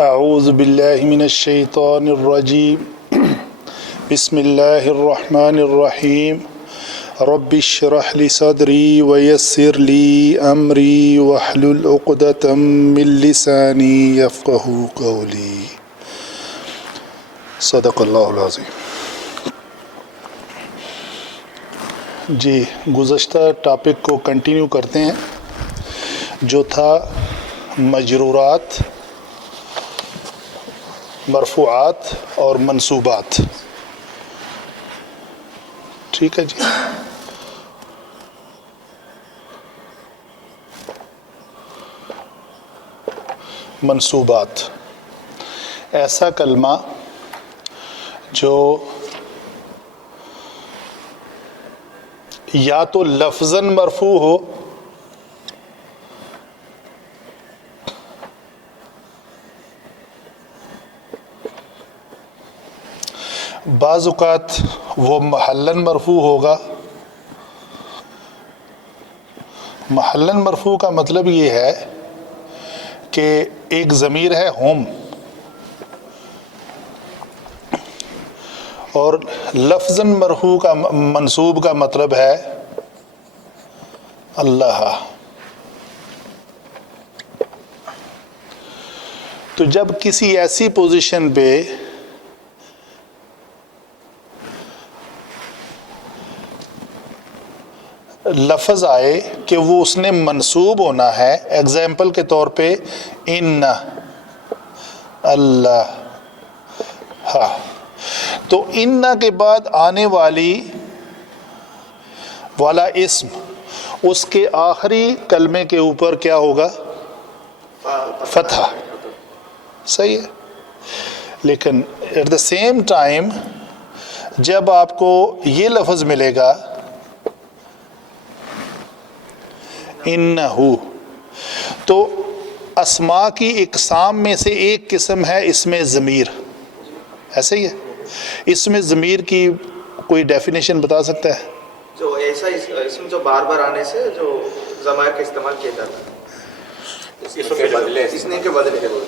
اعوذ باللہ من الشیطان الرجیم بسم اللہ الرحمن الرحیم رب اشرح لی صدری ویسر لی امری واحلل عقدۃ من لسانی یفقہوا قولی صدق اللہ العظیم۔ جی، گزشتہ ٹاپک کو کنٹینیو کرتے ہیں جو تھا مجرورات، مرفوعات اور منصوبات۔ ٹھیک ہے جی، منصوبات ایسا کلمہ جو یا تو لفظاً مرفوع ہو بعض اوقات وہ محلاً مرفوع ہوگا۔ محلاً مرفوع کا مطلب یہ ہے کہ ایک ضمیر ہے ہم، اور لفظاً مرفوع کا منصوب کا مطلب ہے اللہ۔ تو جب کسی ایسی پوزیشن پہ لفظ آئے کہ وہ اس نے منصوب ہونا ہے، ایگزامپل کے طور پہ ان اللہ، تو ان کے بعد آنے والا اسم اس کے آخری کلمے کے اوپر کیا ہوگا؟ فتحہ۔ صحیح ہے، لیکن ایٹ دا سیم ٹائم جب آپ کو یہ لفظ ملے گا انہو، تو اسماء کی اقسام میں سے ایک قسم ہے اسم ضمیر۔ ایسے ہی ہے، اسم ضمیر کی کوئی ڈیفینیشن بتا سکتا ہے؟ جو ایسا اسم جو بار بار آنے سے جو ضمائر کا استعمال کیا جاتا ہے، اسم کے بدلے۔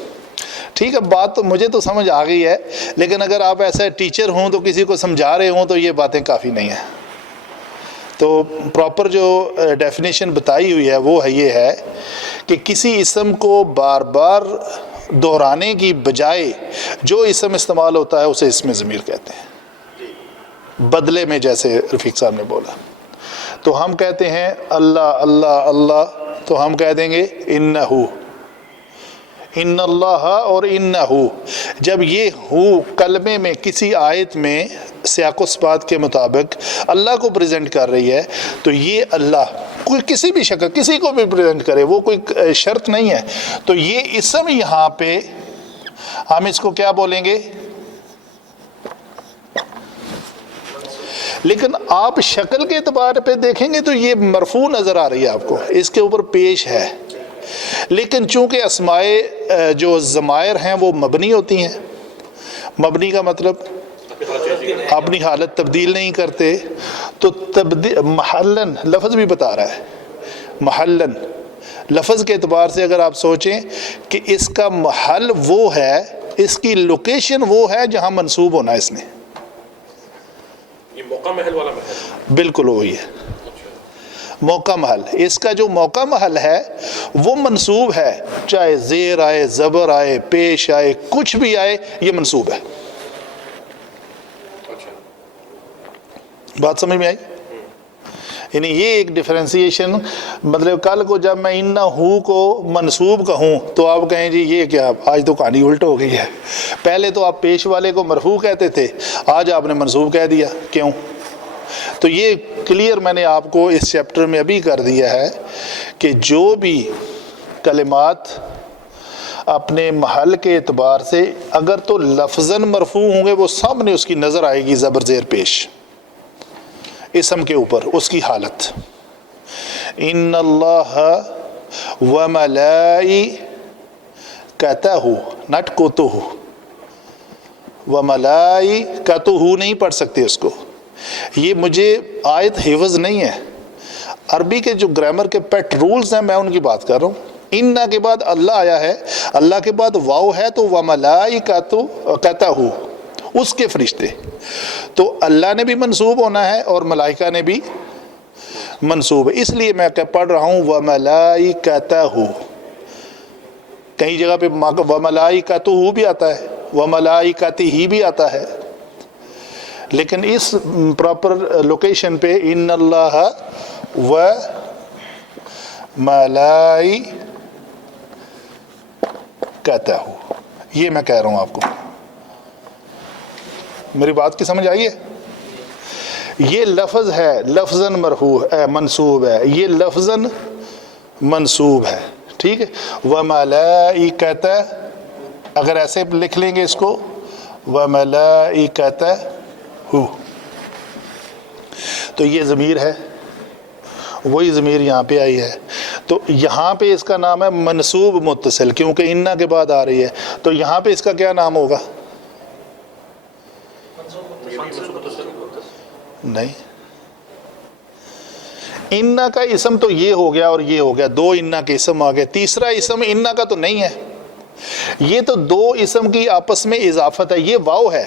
ٹھیک ہے، بات تو مجھے تو سمجھ آ گئی ہے، لیکن اگر آپ ایسا ٹیچر ہوں تو کسی کو سمجھا رہے ہوں تو یہ باتیں کافی نہیں ہیں۔ تو پراپر جو ڈیفینیشن بتائی ہوئی ہے وہ یہ ہے کہ کسی اسم کو بار بار دہرانے کی بجائے جو اسم استعمال ہوتا ہے اسے اسم ضمیر کہتے ہیں، بدلے میں، جیسے رفیق صاحب نے بولا۔ تو ہم کہتے ہیں اللہ اللہ اللہ، تو ہم کہہ دیں گے انہو، ان اللہ اور انہو۔ جب یہ ہو کلمے میں کسی آیت میں سیاق و سباق کے مطابق اللہ کو پریزنٹ کر رہی ہے تو یہ اللہ کوئی کسی بھی شکل کسی کو بھی پریزنٹ کرے، وہ کوئی شرط نہیں ہے، تو یہ اسم یہاں پہ ہم اس کو کیا بولیں گے؟ لیکن آپ شکل کے اعتبار پہ دیکھیں گے تو یہ مرفوع نظر آ رہی ہے آپ کو، اس کے اوپر پیش ہے، لیکن چونکہ اسماء جو ضمائر ہیں وہ مبنی ہوتی ہیں، مبنی کا مطلب اپنی حالت تبدیل نہیں کرتے، تو محلاً لفظ بھی بتا رہا ہے، محلاً لفظ کے اعتبار سے اگر آپ سوچیں کہ اس کا محل وہ ہے، اس کی لوکیشن وہ ہے جہاں منصوب ہونا ہے اس نے، یہ موقع محل والا محل بالکل وہی ہے موقع محل۔ اس کا جو موقع محل ہے وہ منصوب ہے، چاہے زیر آئے، زبر آئے، پیش آئے، کچھ بھی آئے، یہ منصوب ہے۔ بات سمجھ میں آئی؟ یعنی یہ ایک ڈیفرینسیشن، مطلب کل کو جب میں انہو کو منصوب کہوں تو آپ کہیں جی یہ کیا، آج تو کہانی الٹ ہو گئی ہے، پہلے تو آپ پیش والے کو مرفوع کہتے تھے، آج آپ نے منصوب کہہ دیا، کیوں؟ تو یہ کلیئر میں نے آپ کو اس چیپٹر میں ابھی کر دیا ہے کہ جو بھی کلمات اپنے محل کے اعتبار سے اگر تو لفظاً مرفوع ہوں گے وہ سامنے اس کی نظر آئے گی زبر زیر پیش اسم کے اوپر اس کی حالت۔ ان اللہ وملائکتہ، نٹ کوتہ، وملائکتہ نہیں پڑھ سکتے اس کو، یہ مجھے آیت حفظ نہیں ہے، عربی کے جو گرامر کے پیٹ رولز ہیں میں ان کی بات کر رہا ہوں۔ انا کے بعد اللہ آیا ہے، اللہ کے بعد واو ہے تو وملائکتہ اس کے فرشتے، تو اللہ نے بھی منصوب ہونا ہے اور ملائکہ نے بھی منصوب ہے، اس لیے میں پڑھ رہا ہوں وملائکتہ، کئی جگہ پہ وملائکتہ بھی آتا ہے، وملائکتہ بھی آتا ہے، لیکن اس پراپر لوکیشن پہ ان اللہ و ملائکتہ، یہ میں کہہ رہا ہوں آپ کو، میری بات کی سمجھ آئی ہے؟ یہ لفظ ہے لفظاً مرفوع منصوب ہے، یہ لفظاً منصوب ہے، ٹھیک ہے۔ وملائکتہ اگر ایسے لکھ لیں گے اس کو وملائکتہ، تو یہ ضمیر ہے، وہی ضمیر یہاں پہ آئی ہے، تو یہاں پہ اس کا نام ہے منصوب متصل، کیونکہ انا کے بعد آ رہی ہے، تو یہاں پہ اس کا کیا نام ہوگا؟ نہیں، انا کا اسم تو یہ ہو گیا اور یہ ہو گیا، دو انا کے اسم آ گئے، تیسرا اسم انا کا تو نہیں ہے، یہ تو دو اسم کی آپس میں اضافت ہے، یہ واو ہے،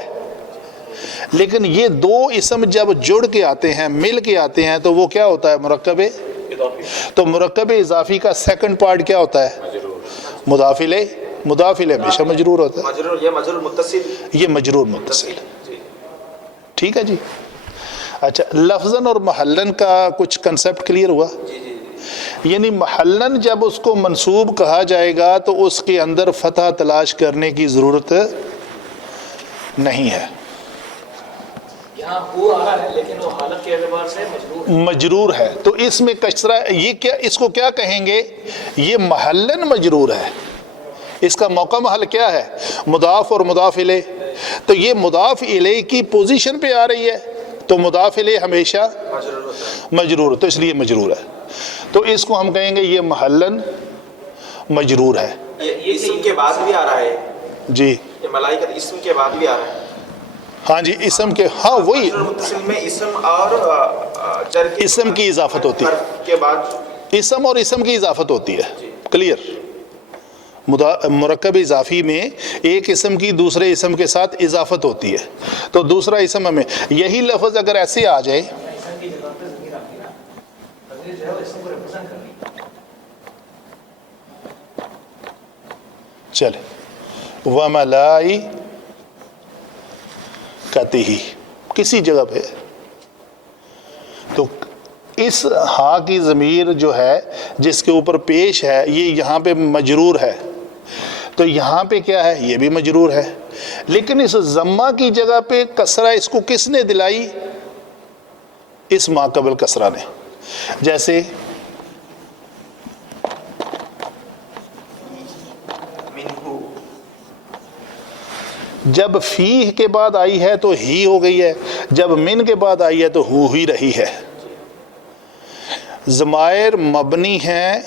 لیکن یہ دو اسم جب جڑ کے آتے ہیں، مل کے آتے ہیں، تو وہ کیا ہوتا ہے؟ مرکب اضافی، تو مرکب اضافی کا سیکنڈ پارٹ کیا ہوتا ہے؟ مضاف الیہ، مضاف الیہ ہمیشہ مجرور ہوتا ہے، یہ مجرور متصل، یہ مجرور متصل، ٹھیک ہے جی۔ اچھا، لفظاً اور محلن کا کچھ کنسپٹ کلیئر ہوا؟ یعنی محلن جب اس کو منصوب کہا جائے گا تو اس کے اندر فتح تلاش کرنے کی ضرورت نہیں ہے، یہاں ہو آ رہا ہے لیکن وہ حالت کے اعتبار سے مجرور ہے، تو اس میں کسرہ، یہ کیا، اس کو کیا کہیں گے؟ یہ محلن مجرور ہے، اس کا موقع محل کیا ہے؟ مضاف اور مضاف الیہ، تو یہ مضاف الیہ کی پوزیشن پہ آ رہی ہے، تو مضاف الیہ ہمیشہ مجرور، تو اس لیے مجرور ہے، تو اس کو ہم کہیں گے یہ محلن مجرور ہے۔ یہ اسم کے بعد بھی آ رہا ہے جی، یہ ملائکہ اسم کے بعد بھی آ رہا ہے، ہاں جی، اسم کے، ہاں وہی مجرور متصل میں اسم اور جر کے اسم کی اضافت ہوتی ہے، حرف کے بعد اسم اور اسم کی اضافت ہوتی ہے، کلیئر۔ مرکب اضافی میں ایک اسم کی دوسرے اسم کے ساتھ اضافت ہوتی ہے، تو دوسرا اسم ہمیں، یہی لفظ اگر ایسے آ جائے، اسم کی جگہ پہ ضمیر آتی ہے نا، ضمیر جو ہے وہ اسم کو ریپرزینٹ کرتی ہے۔ چلے وملائکتہ، کسی جگہ پہ، تو اس ہاں کی ضمیر جو ہے جس کے اوپر پیش ہے، یہ یہاں پہ مجرور ہے، تو یہاں پہ کیا ہے؟ یہ بھی مجرور ہے، لیکن اس ضمہ کی جگہ پہ کسرہ اس کو کس نے دلائی؟ اس ما قبل کسرہ نے، جیسے منہو، جب فیہ کے بعد آئی ہے تو ہی ہو گئی ہے، جب من کے بعد آئی ہے تو ہو ہی رہی ہے۔ ضمائر مبنی ہیں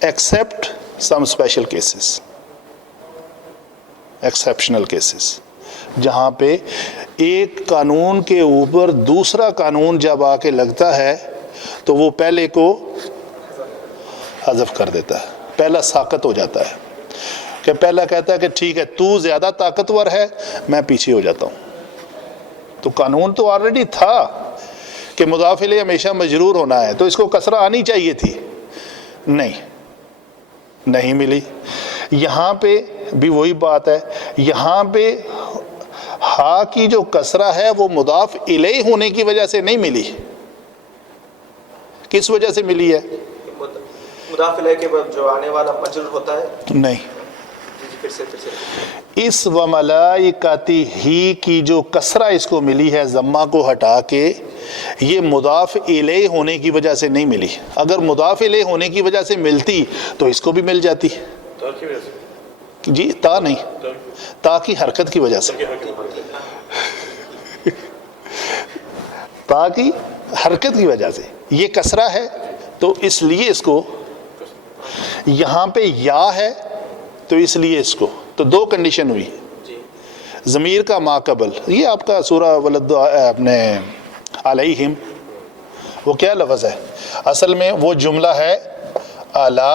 accept some special cases, exceptional cases, جہاں پہ ایک قانون کے اوپر دوسرا قانون جب آ کے لگتا ہے تو وہ پہلے کو حذف کر دیتا ہے، پہلا ساقط ہو جاتا ہے، کہ پہلا کہتا ہے کہ ٹھیک ہے تو زیادہ طاقتور ہے، میں پیچھے ہو جاتا ہوں، تو قانون تو آلریڈی تھا کہ مضاف الیہ ہمیشہ مجرور ہونا ہے، تو اس کو کسرہ آنی چاہیے تھی، نہیں ملی۔ یہاں پہ بھی وہی بات ہے، یہاں پہ ہا کی جو کسرہ ہے وہ مضاف الیہ ہونے کی وجہ سے نہیں ملی، کس وجہ سے ملی ہے؟ مضاف الیہ کے بعد جو آنے والا مجرور ہوتا ہے، نہیں، پھر سے اس وملائکتہ کی جو کسرہ اس کو ملی ہے ضمہ کو ہٹا کے، یہ مضاف الیہ ہونے کی وجہ سے نہیں ملی، اگر مضاف الیہ ہونے کی وجہ سے ملتی تو اس کو بھی مل جاتی، جی تا نہیں، تا کی حرکت کی وجہ سے، تا کی حرکت کی وجہ سے یہ کسرہ ہے، تو اس لیے اس کو، یہاں پہ یا ہے تو اس لیے اس کو، تو دو کنڈیشن ہوئی، ضمیر کا ما قبل، یہ آپ کا سورہ ولد اپنے علیہم، وہ کیا لفظ ہے؟ اصل میں وہ جملہ ہے الا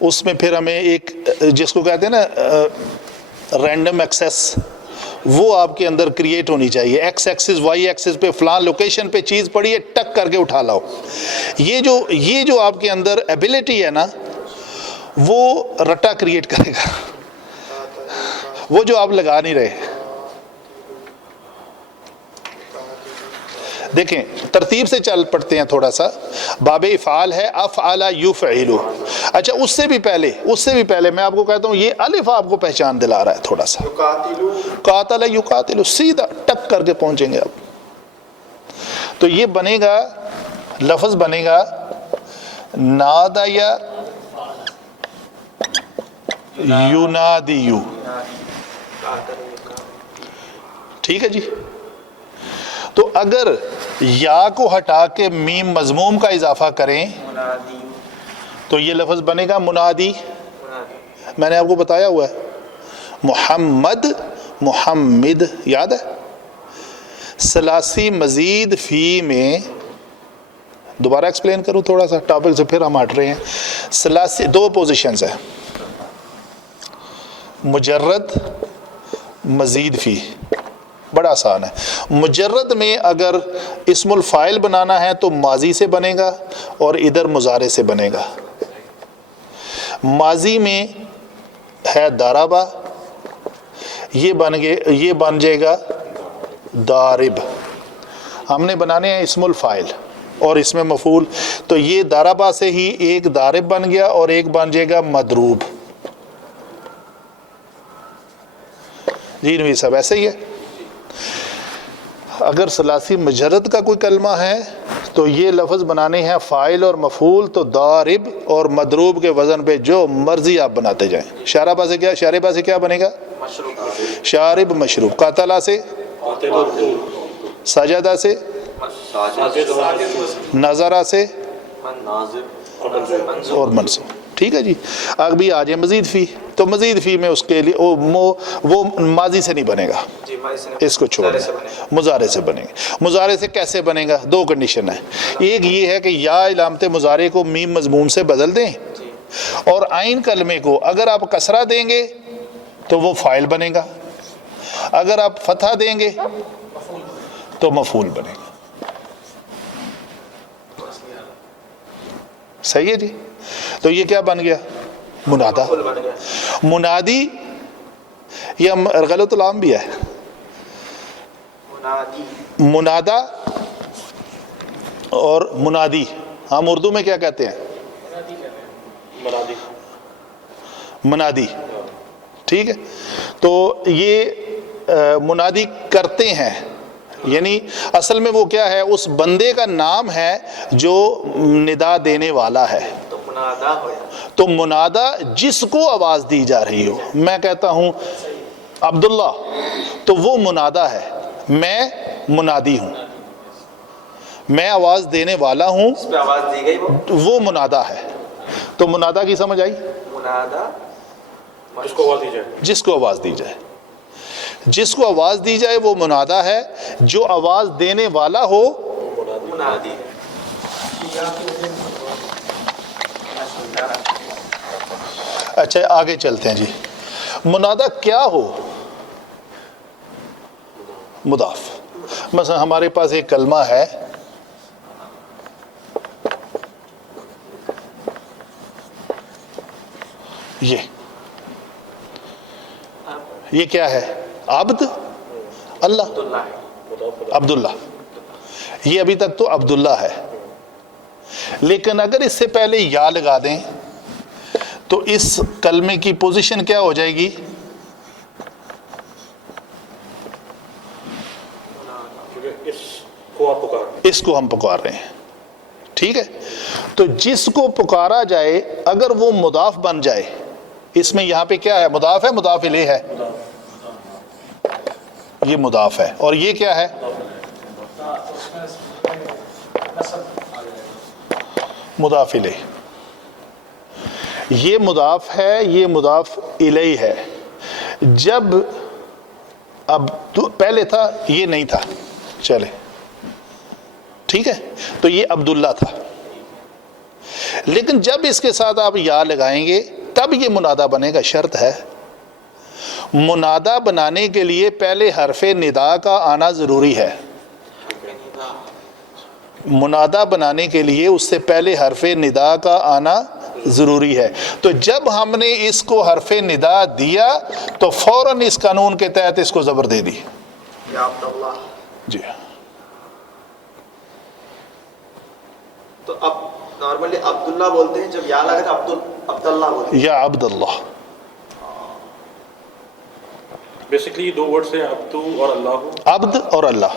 اس میں پھر ہمیں ایک جس کو کہتے ہیں نا رینڈم ایکسیس، وہ آپ کے اندر کریٹ ہونی چاہیے. ایکس ایکسس وائی ایکسس پہ فلان لوکیشن پہ چیز پڑی ہے، ٹک کر کے اٹھا لاؤ. یہ جو آپ کے اندر ایبلٹی ہے نا، وہ رٹا کریٹ کرے گا، وہ جو آپ لگا نہیں رہے. دیکھیں ترتیب سے چل پڑتے ہیں تھوڑا سا. باب افعال ہے، افعل یفعل. اچھا اس سے بھی پہلے میں آپ کو کہتا ہوں یہ الف آپ کو پہچان دلا رہا ہے تھوڑا سا. قاتل یقاتل، سیدھا ٹک کر کے پہنچیں گے آپ. تو یہ بنے گا، لفظ بنے گا نادا یا یونادیو. ٹھیک ہے جی. تو اگر یا کو ہٹا کے میم مضموم کا اضافہ کریں تو یہ لفظ بنے گا منادی. میں نے آپ کو بتایا ہوا ہے محمد محمد، یاد ہے. ثلاثی مزید فی میں دوبارہ ایکسپلین کروں تھوڑا سا، ٹاپک سے پھر ہم ہٹ رہے ہیں. ثلاثی دو پوزیشنز ہیں، مجرد مزید فی. بڑا آسان ہے. مجرد میں اگر اسم الفاعل بنانا ہے تو ماضی سے بنے گا اور ادھر مضارع سے بنے گا. ماضی میں ہے داربا، یہ بن جائے گا دارب. ہم نے بنانے ہیں اسم الفاعل اور اس میں مفعول، تو یہ داربا سے ہی ایک دارب بن گیا اور ایک بن جائے گا مدروب. جی نوی صاحب ایسے ہی ہے. اگر ثلاثی مجرد کا کوئی کلمہ ہے تو یہ لفظ بنانے ہیں فاعل اور مفعول، تو دارب اور مدروب کے وزن پہ جو مرضی آپ بناتے جائیں. شاربہ سے کیا بنے گا؟ شارب مشروب. قاتلہ سے، سجدہ سے، نظرہ سے اور منصوب. ٹھیک ہے جی. ابھی آ جائیں مزید فی. تو مزید فی میں اس کے لیے وہ ماضی سے نہیں بنے گا، اس کو چھوڑ دیں، مضارع سے بنے گا. مضارع سے کیسے بنے گا؟ دو کنڈیشن ہے. ایک یہ ہے کہ یا علامت مضارع کو میم مضموم سے بدل دیں، اور عین کلمے کو اگر آپ کسرہ دیں گے تو وہ فاعل بنے گا، اگر آپ فتحہ دیں گے تو مفعول بنے گا. صحیح ہے جی. تو یہ کیا بن گیا؟ منادا. منادی یہ غلط العام بھی ہے. منادا اور منادی ہم اردو میں کیا کہتے ہیں؟ منادی. ٹھیک ہے. تو یہ منادی کرتے ہیں، یعنی اصل میں وہ کیا ہے؟ اس بندے کا نام ہے جو ندا دینے والا ہے. تو منادا جس کو آواز دی جا رہی ہو. میں کہتا ہوں عبداللہ، تو وہ منادا ہے. میں منادی ہوں، میں آواز دینے والا ہوں، وہ منادا ہے. تو منادا کی سمجھ آئی؟ جس کو آواز دی جائے، جس کو آواز دی جائے وہ منادا ہے. جو آواز دینے والا ہو منادی. اچھا آگے چلتے ہیں جی. منادا کیا ہو؟ مضاف. مثلا ہمارے پاس ایک کلمہ ہے یہ کیا ہے؟ عبد اللہ، عبداللہ. یہ ابھی تک تو عبداللہ ہے، لیکن اگر اس سے پہلے یا لگا دیں تو اس کلمے کی پوزیشن کیا ہو جائے گی؟ اس کو ہم پکار رہے ہیں. ٹھیک ہے. تو جس کو پکارا جائے اگر وہ مضاف بن جائے، اس میں یہاں پہ کیا ہے؟ مضاف ہے، مضاف الیہ ہے. یہ مضاف ہے اور یہ کیا ہے؟ مضاف الیہ. یہ مضاف ہے، یہ مضاف الیہ ہے. جب اب پہلے تھا یہ نہیں تھا، چلے ٹھیک ہے. تو یہ عبداللہ تھا، لیکن جب اس کے ساتھ آپ یا لگائیں گے تب یہ منادا بنے گا. شرط ہے منادا بنانے کے لیے پہلے حرف ندا کا آنا ضروری ہے. منادا بنانے کے لیے اس سے پہلے حرف ندا کا آنا ضروری ہے. تو جب ہم نے اس کو حرف ندا دیا تو فوراً اس قانون کے تحت اس کو زبر دے دی. یا عبداللہ. جی تو اب نارملی عبداللہ بولتے ہیں, جب یا لگا تو عبداللہ بولتے ہیں. یا عبد اللہ. بیسکلی دو ورڈز ہیں, عبدو اور اللہ. عبد اور اللہ.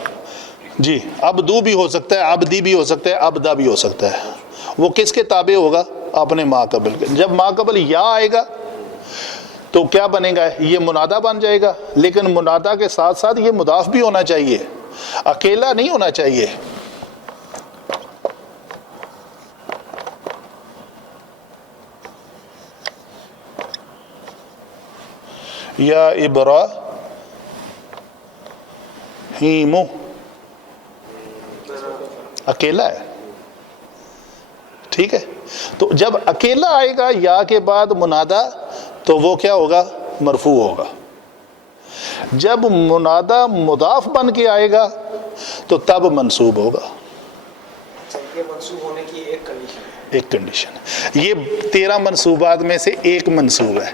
جی عبدو بھی ہو سکتا ہے, عبدی بھی ہو سکتا ہے, عبدہ بھی ہو سکتا ہے. وہ کس کے تابع ہوگا؟ اپنے ما قبل کے. جب ما قبل یا آئے گا تو کیا بنے گا؟ یہ منادا بن جائے گا. لیکن منادا کے ساتھ ساتھ یہ مضاف بھی ہونا چاہیے, اکیلا نہیں ہونا چاہیے. یا ابراہیم اکیلا ہے, ٹھیک ہے. تو جب اکیلا آئے گا یا کے بعد منادا تو وہ کیا ہوگا؟ مرفوع ہوگا. جب منادا مضاف بن کے آئے گا تو تب منصوب ہوگا. یہ منسوب ہونے کی ایک کنڈیشن ہے. ایک کنڈیشن. یہ 13 منصوبات میں سے ایک منصوب ہے.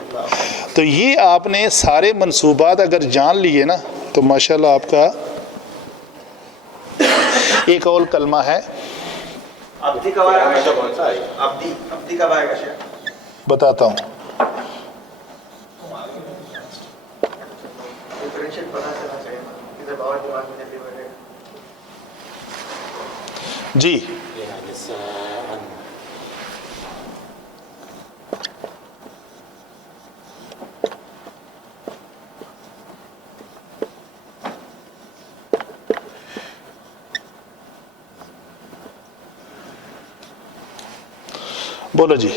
تو یہ آپ نے سارے منصوبات اگر جان لیے نا تو ماشاءاللہ آپ کا. ایک اور کلمہ ہے عبدی کب آئے گا؟ عبدی کب آئے گا شیخ؟ بتاتا ہوں. ڈفرینشیٹ پتہ چلنا چاہیے ادھر باور دماغ میں نہیں بنے. جی بولو جی.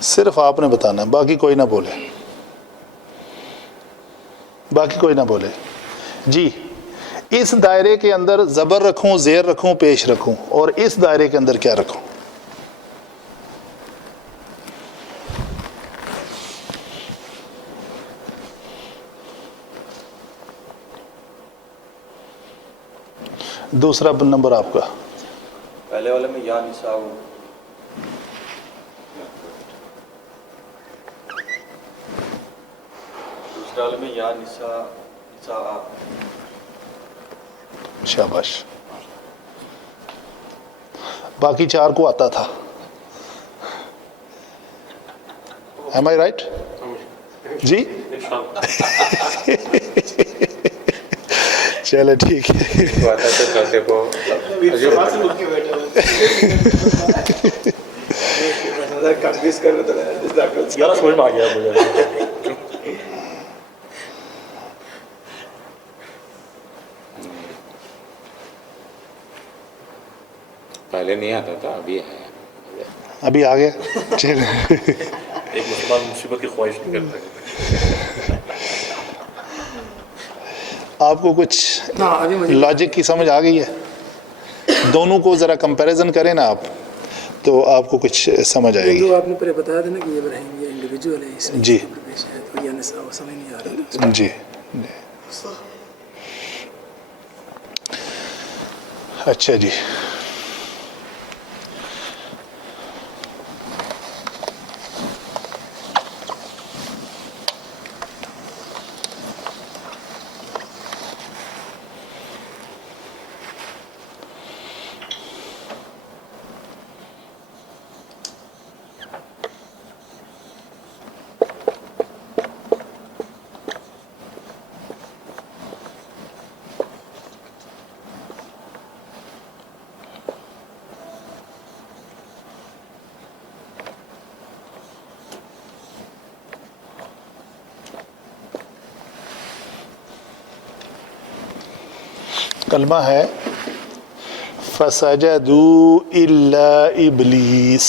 صرف آپ نے بتانا, باقی کوئی نہ بولے, باقی کوئی نہ بولے. جی اس دائرے کے اندر زبر رکھوں, زیر رکھوں, پیش رکھوں, اور اس دائرے کے اندر کیا رکھوں؟ دوسرا نمبر آپ کا. پہلے والے میں یا نساء, دوسرے والے میں یا نساء. شاباش. باقی 4 کو آتا تھا. Am I right? جی چلے ٹھیک ہے. یار سمجھ میں آ گیا مجھے. پہلے نہیں آتا تھا, ابھی ہے. ابھی آ گیا. چلے ایک مسلمان مصیبت کی خواہش نہیں کرتا. آپ کو کچھ لاجک کی سمجھ آ گئی ہے؟ دونوں کو ذرا کمپیریزن کریں نا آپ تو آپ کو کچھ سمجھ آئے گی. جو آپ نے پہلے بتایا تھا نا کہ ابراہیم یہ انڈیویجول ہے, اس میں جی تو یہ نساء سمجھ نہیں آ رہا. جی اچھا جی. کلمہ ہے فسجدوا الا ابلیس.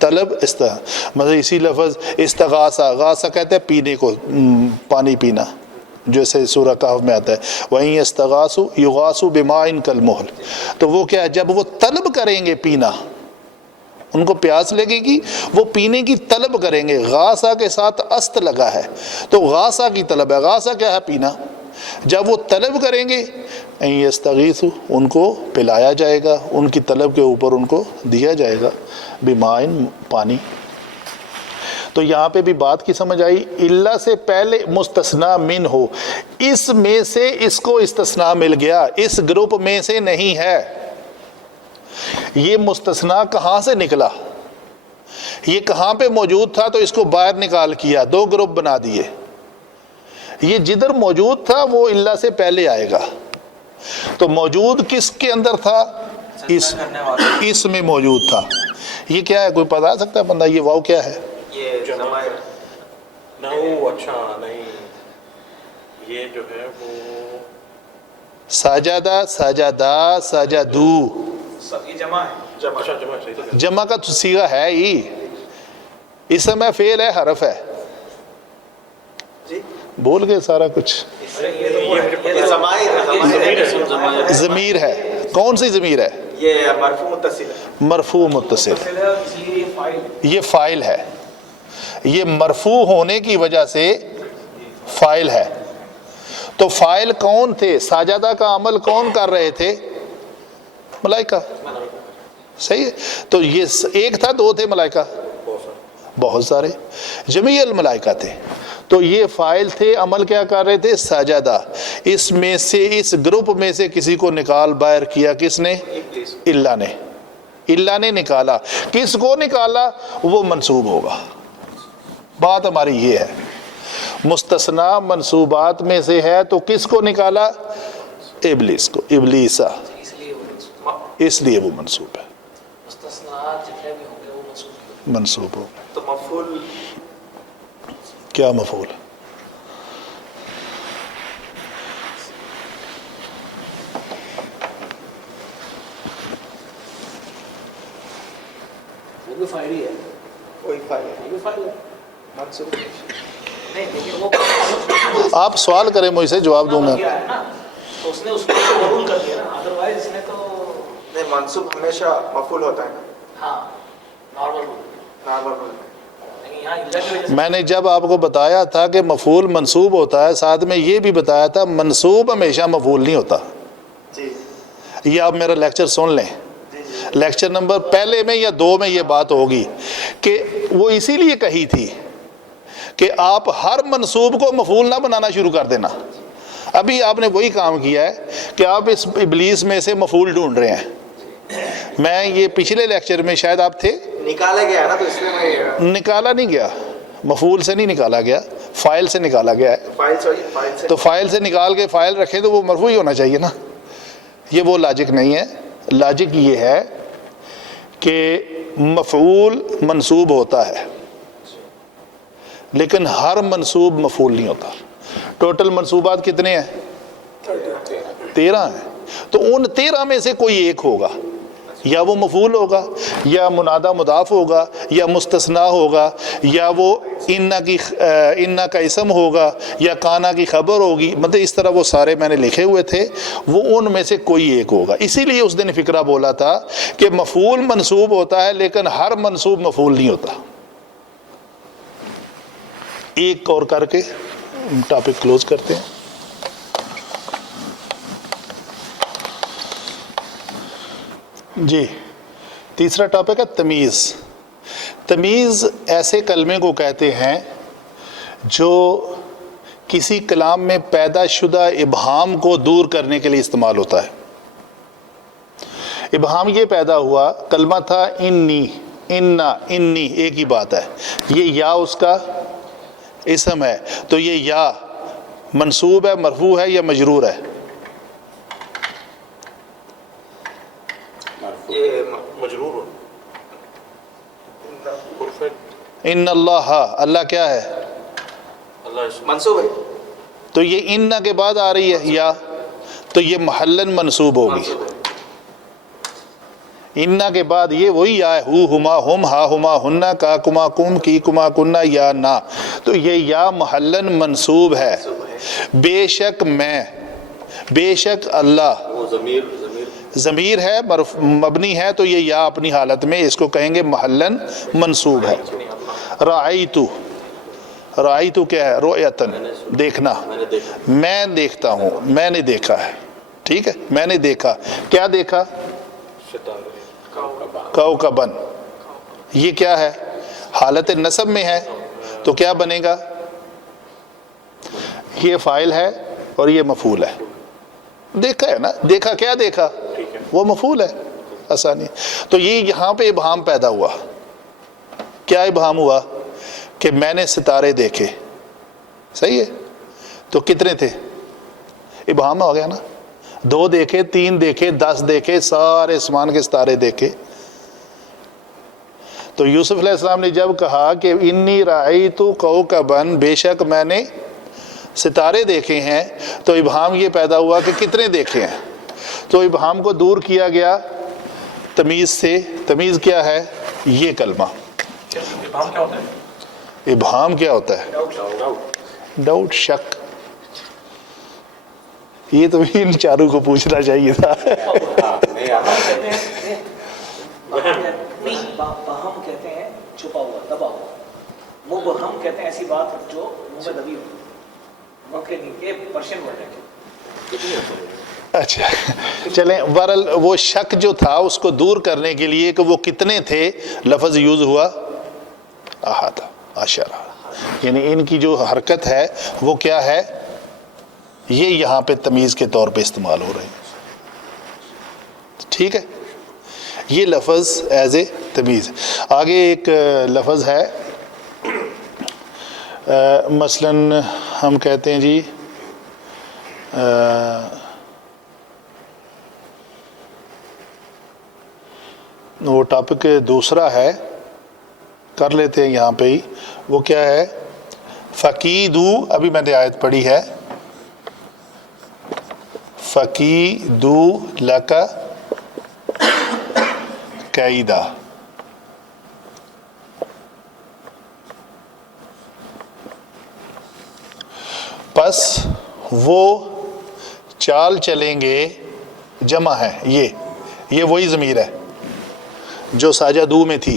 طلب مطلب اسی لفظ استغاثہ، غاثہ کہتے ہیں پینے کو، پانی پینا، جیسے سورہ کہف میں آتا ہے وَإِن يَسْتَغَاثُوا يُغَاثُوا بِمَاءٍ كَالْمُهْلِ، تو وہ کیا ہے، جب وہ طلب کریں گے پینا، ان کو پیاس لگے گی، وہ پینے کی طلب کریں گے، غاثہ کے ساتھ است لگا ہے تو غاثہ کی طلب ہے، غاثہ کیا ہے، پینا، جب وہ طلب کریں گے ان یستغیثوا، ان کو پلایا جائے گا، ان کی طلب کے اوپر ان کو دیا جائے گا، بمائن، پانی۔ تو یہاں پہ بھی بات کی سمجھ آئی، اللہ سے پہلے مستثنا من ہو، اس میں سے اس کو استثناء مل گیا، اس گروپ میں سے نہیں ہے۔ یہ مستثنا کہاں سے نکلا، یہ کہاں پہ موجود تھا تو اس کو باہر نکال کیا، دو گروپ بنا دیے۔ یہ جدھر موجود تھا وہ اللہ سے پہلے آئے گا، تو موجود کس کے اندر تھا، اس میں موجود تھا۔ یہ کیا ہے، کوئی بتا سکتا ہے بندہ، یہ واو کیا ہے؟ یہ ضمائر نہو، اچھا نہیں، یہ جو ہے وہ ساجدہ، ساجدہ، ساجدو، یہ جمع ہے، اچھا جمع صحیح تو جمع کا تو صیغہ ہے ہی، اسم ہے، فعل ہے، حرف ہے، جی بول گئے سارا کچھ۔ یہ ضمائر ضمیر ہے، کون سی ضمیر ہے؟ یہ مرفوع متصل ہے، مرفوع متصل، اس لیے یہ فائل ہے۔ یہ فاعل ہے، یہ مرفوع ہونے کی وجہ سے فاعل ہے۔ تو فاعل کون تھے، ساجدہ کا عمل کون کر رہے تھے، ملائکہ، صحیح ہے۔ تو یہ ایک تھا، دو تھے ملائکہ، بہت سارے، جمیع الملائکہ تھے۔ تو یہ فاعل تھے، عمل کیا کر رہے تھے، ساجدہ۔ اس میں سے، اس گروپ میں سے کسی کو نکال باہر کیا، کس نے، اللہ نے، اللہ نے نکالا۔ کس کو نکالا، وہ منصوب ہوگا۔ بات ہماری یہ ہے، مستثنا منصوبات میں سے ہے تو کس کو نکالا، ابلیس کو، ابلیسا، اس لیے وہ منصوب ہے، مستثنیات جتنے بھی ہوں گے وہ منصوب منصوب ہو۔ تو مفعول کیا مفعول، وہ بھی فائل ہی ہے، کوئی فائل ہے، وہ بھی فائل ہے منصوب نہیں، لیکن وہ آپ سوال کریں مجھ سے، جواب دوں میں۔ کیا ہے نا، تو اس نے اس کو قبول کر دیا نا، ادروائز اس نے تو نہیں، منصوب ہمیشہ مفعول ہوتا ہے نا، ہاں نارمل نارمل لیکن یہاں اللہ کی وجہ سے میں نے جب آپ کو بتایا تھا کہ مفعول منصوب ہوتا ہے، ساتھ میں یہ بھی بتایا تھا منصوب ہمیشہ مفعول نہیں ہوتا۔ جی یہ آپ میرا لیکچر سن لیں، لیکچر نمبر پہلے میں یا 2 میں یہ بات ہوگی کہ وہ اسی لیے کہی تھی کہ آپ ہر منصوب کو مفعول نہ بنانا شروع کر دینا۔ ابھی آپ نے وہی کام کیا ہے کہ آپ اس ابلیس میں سے مفعول ڈھونڈ رہے ہیں۔ میں یہ پچھلے لیکچر میں شاید آپ تھے، نکالا گیا نا، تو اس لیے میں نکالا نہیں گیا، مفعول سے نہیں نکالا گیا، فاعل سے نکالا گیا ہے۔ فائل سے تو فاعل سے نکال کے فاعل رکھیں تو وہ مرفوع ہی ہونا چاہیے نا۔ یہ وہ لاجک نہیں ہے، لاجک یہ ہے کہ مفعول منصوب ہوتا ہے لیکن ہر منصوب مفعول نہیں ہوتا۔ ٹوٹل منصوبات کتنے ہیں، 13 ہیں، تو ان 13 میں سے کوئی ایک ہوگا، یا وہ مفعول ہوگا، یا منادہ مضاف ہوگا، یا مستثنا ہوگا، یا وہ انا کا اسم ہوگا، یا کانا کی خبر ہوگی، مطلب اس طرح وہ سارے میں نے لکھے ہوئے تھے، وہ ان میں سے کوئی ایک ہوگا۔ اسی لیے اس دن فقرہ بولا تھا کہ مفعول منصوب ہوتا ہے لیکن ہر منصوب مفعول نہیں ہوتا۔ ایک اور کر کے ٹاپک کلوز کرتے ہیں۔ جی، تیسرا ٹاپک ہے تمیز۔ تمیز ایسے کلمے کو کہتے ہیں جو کسی کلام میں پیدا شدہ ابہام کو دور کرنے کے لیے استعمال ہوتا ہے۔ ابہام یہ پیدا ہوا، کلمہ تھا انی، انا، انی، ایک ہی بات ہے، یہ یا اس کا اسم ہے، تو یہ یا منصوب ہے، مرفوع ہے یا مجرور ہے، یہ مجرور ہو، ان اللہ، اللہ کیا ہے، اللہ اسم منصوب ہے، تو یہ ان کے بعد آ رہی ہے یا، تو یہ محلن منصوب ہوگی، منصوب ہے، اننا کے بعد یہ وہی یا ہے، ہو ہما ہم ہا ہما ہننا کا کما کم کی کما کننا یا نا، تو یہ یا محلن منصوب ہے. بے شک میں، بے شک اللہ، وہ ضمیر ضمیر ہے مبنی ہے، تو یہ یا اپنی حالت میں اس کو کہیں گے محلن منصوب ہے. رأیتو، رأیتو کیا ہے؟ رؤیتن، دیکھنا، میں دیکھتا ہوں، میں نے دیکھا ہے. ٹھیک ہے، میں نے دیکھا. کیا دیکھا؟ کوکبن. یہ کیا ہے؟ حالت نصب میں ہے، تو کیا بنے گا؟ یہ فاعل ہے اور یہ مفعول ہے. دیکھا ہے نا، دیکھا، کیا دیکھا؟ وہ مفعول ہے. آسانی. تو یہ یہاں پہ ابہام پیدا ہوا. کیا ابہام ہوا؟ کہ میں نے ستارے دیکھے. صحیح ہے، تو کتنے تھے؟ ابہام ہو گیا نا. 2 دیکھے، 3 دیکھے، 10 دیکھے، سارے آسمان کے ستارے دیکھے. تو یوسف علیہ السلام نے جب کہا کہ انی رأیت کوکبن، بے شک میں نے ستارے دیکھے ہیں، تو ابہام یہ پیدا ہوا کہ کتنے دیکھے ہیں. تو ابہام کو دور کیا گیا تمیز سے. تمیز کیا ہے؟ یہ کلمہ. ابہام کیا ہوتا ہے؟ ابہام کیا ہوتا ہے؟ ڈاؤٹ، شک. یہ تو ان چاروں کو پوچھنا چاہیے تھا. بہم کہتے ہیں چھپا ہوا، دبا ہوا. مبہم کہتے ہیں ایسی بات جو منہ میں دبی ہوئی. ممکن نہیں، یہ پرشین ورڈ ہے. اچھا چلیں، بہرحال وہ شک جو تھا اس کو دور کرنے کے لیے کہ وہ کتنے تھے، لفظ یوز ہوا احاطہ، عشرہ. یعنی ان کی جو حرکت ہے وہ کیا ہے؟ یہ یہاں پہ تمیز کے طور پہ استعمال ہو رہے ہیں. ٹھیک ہے، یہ لفظ ایز اے تمیز. آگے ایک لفظ ہے، مثلاً ہم کہتے ہیں جی وہ ٹاپک دوسرا ہے، کر لیتے ہیں یہاں پہ ہی. وہ کیا ہے؟ فقیدو. ابھی میں نے آیت پڑھی ہے، فقیدو لک قیدا. پس وہ چال چلیں گے، جمع ہے یہ وہی ضمیر ہے جو ساجدو میں تھی.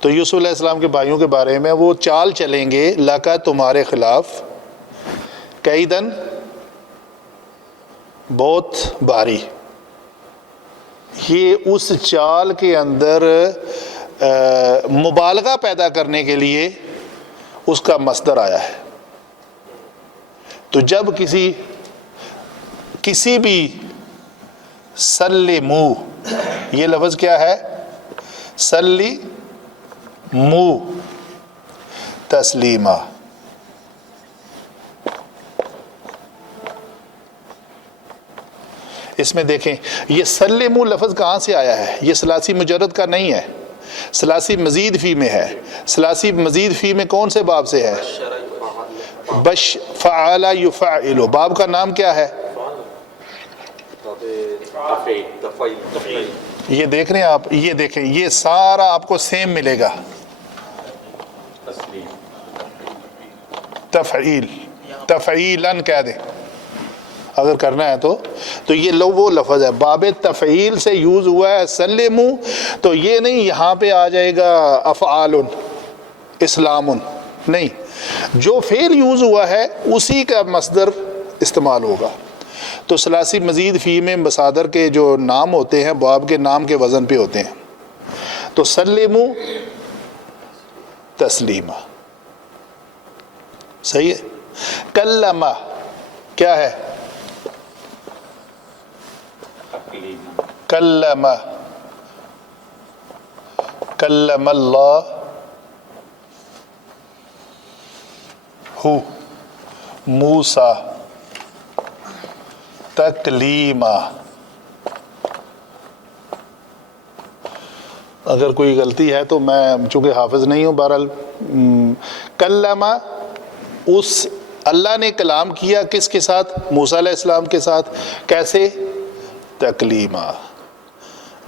تو یوسف علیہ السلام کے بھائیوں کے بارے میں، وہ چال چلیں گے لکا تمہارے خلاف، قیدن بہت بھاری. یہ اس چال کے اندر مبالغہ پیدا کرنے کے لیے اس کا مصدر آیا ہے. تو جب کسی بھی سلمو، یہ لفظ کیا ہے؟ سلمو تسلیما. اس میں دیکھیں یہ سلمو لفظ کہاں سے آیا ہے؟ یہ ثلاثی مجرد کا نہیں ہے، ثلاثی مزید فی میں ہے. ثلاثی مزید فی میں کون سے باب سے ہے؟ بش فعل یفعل. باب کا نام کیا ہے؟ یہ دیکھ رہے ہیں آپ، یہ دیکھیں، یہ سارا آپ کو سیم ملے گا. تفعیل، تفعیلاً کہہ دیں اگر کرنا ہے تو یہ وہ لفظ ہے باب تفعیل سے یوز ہوا ہے. سلمو تو یہ نہیں یہاں پہ آ جائے گا افعال اسلام، نہیں، جو فعل یوز ہوا ہے اسی کا مصدر استعمال ہوگا. تو ثلاثی مزید فی میں مصادر کے جو نام ہوتے ہیں باب کے نام کے وزن پہ ہوتے ہیں. تو سلمو تسلیما، صحیح ہے. کلمہ کیا ہے؟ کلم، کلم اللہ ہو موسیٰ تکلیما. اگر کوئی غلطی ہے تو میں چونکہ حافظ نہیں ہوں، بہرحال کلمہ، اس اللہ نے کلام کیا کس کے ساتھ؟ موسیٰ علیہ السلام کے ساتھ. کیسے؟ تکلیما.